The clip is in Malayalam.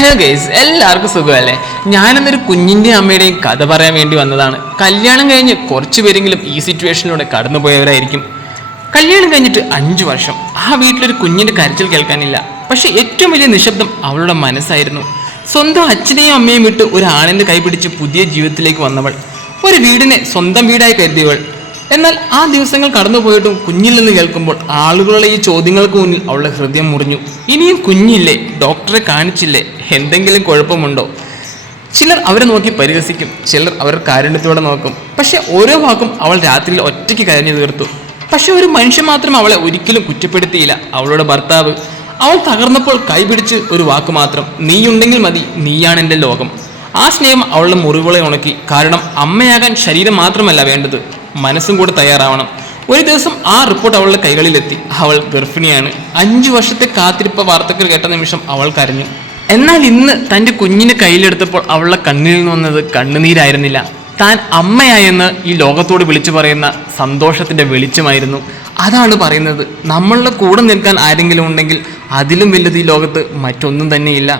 ഹലോ ഗൈസ്, എല്ലാവർക്കും സുഖമല്ലേ? ഞാനെന്നൊരു കുഞ്ഞിൻ്റെയും അമ്മയുടെയും കഥ പറയാൻ വേണ്ടി വന്നതാണ്. കല്യാണം കഴിഞ്ഞ് കുറച്ച് പേരെങ്കിലും ഈ സിറ്റുവേഷനിലൂടെ കടന്നുപോയവരായിരിക്കും. കല്യാണം കഴിഞ്ഞിട്ട് 5 വർഷം ആ വീട്ടിലൊരു കുഞ്ഞിൻ്റെ കരച്ചിൽ കേൾക്കാനില്ല. പക്ഷെ ഏറ്റവും വലിയ നിശബ്ദം അവളുടെ മനസ്സായിരുന്നു. സ്വന്തം അച്ഛനെയും അമ്മയും വിട്ട് ഒരു ആണിൻ്റെ കൈപിടിച്ച് പുതിയ ജീവിതത്തിലേക്ക് വന്നവൾ, ഒരു വീടിനെ സ്വന്തം വീടായി കരുതിയവൾ. എന്നാൽ ആ ദിവസങ്ങൾ കടന്നുപോയിട്ടും കുഞ്ഞില്ലെന്ന് കേൾക്കുമ്പോൾ ആളുകളുടെ ഈ ചോദ്യങ്ങൾക്ക് മുന്നിൽ അവളുടെ ഹൃദയം മുറിഞ്ഞു. ഇനിയും കുഞ്ഞില്ലേ? ഡോക്ടറെ കാണിച്ചില്ലേ? എന്തെങ്കിലും കുഴപ്പമുണ്ടോ? ചിലർ അവരെ നോക്കി പരിഹസിക്കും, ചിലർ അവർ കാരുണ്യത്തോടെ നോക്കും. പക്ഷെ ഓരോ വാക്കും അവൾ രാത്രിയിൽ ഒറ്റയ്ക്ക് കരഞ്ഞു തീർത്തു. പക്ഷെ ഒരു മനുഷ്യൻ മാത്രം അവളെ ഒരിക്കലും കുറ്റപ്പെടുത്തിയില്ല, അവളുടെ ഭർത്താവ്. അവൾ തകർന്നപ്പോൾ കൈപിടിച്ച് ഒരു വാക്ക് മാത്രം: നീയുണ്ടെങ്കിൽ മതി, നീയാണ് എൻ്റെ ലോകം. ആ സ്നേഹം അവളുടെ മുറിവുകളെ ഉണക്കി. കാരണം അമ്മയാകാൻ ശരീരം മാത്രമല്ല വേണ്ടത്, മനസ്സും കൂടെ തയ്യാറാവണം. ഒരു ദിവസം ആ റിപ്പോർട്ട് അവളുടെ കൈകളിലെത്തി. അവൾ ഗർഭിണിയാണ്. 5 വർഷത്തെ കാത്തിരിപ്പ് വാർത്തകൾ കേട്ട നിമിഷം അവൾ കരഞ്ഞു. എന്നാൽ ഇന്ന് തൻ്റെ കുഞ്ഞിനെ കയ്യിലെടുത്തപ്പോൾ അവളുടെ കണ്ണിൽ നിന്ന് വന്നത് കണ്ണുനീരായിരുന്നില്ല, താൻ അമ്മയായെന്ന് ഈ ലോകത്തോട് വിളിച്ചു പറയുന്ന സന്തോഷത്തിൻ്റെ വെളിച്ചമായിരുന്നു. അതാണ് പറയുന്നത്, നമ്മളുടെ കൂടെ നിൽക്കാൻ ആരെങ്കിലും ഉണ്ടെങ്കിൽ അതിലും വലുത് ഈ ലോകത്ത് മറ്റൊന്നും തന്നെയില്ല.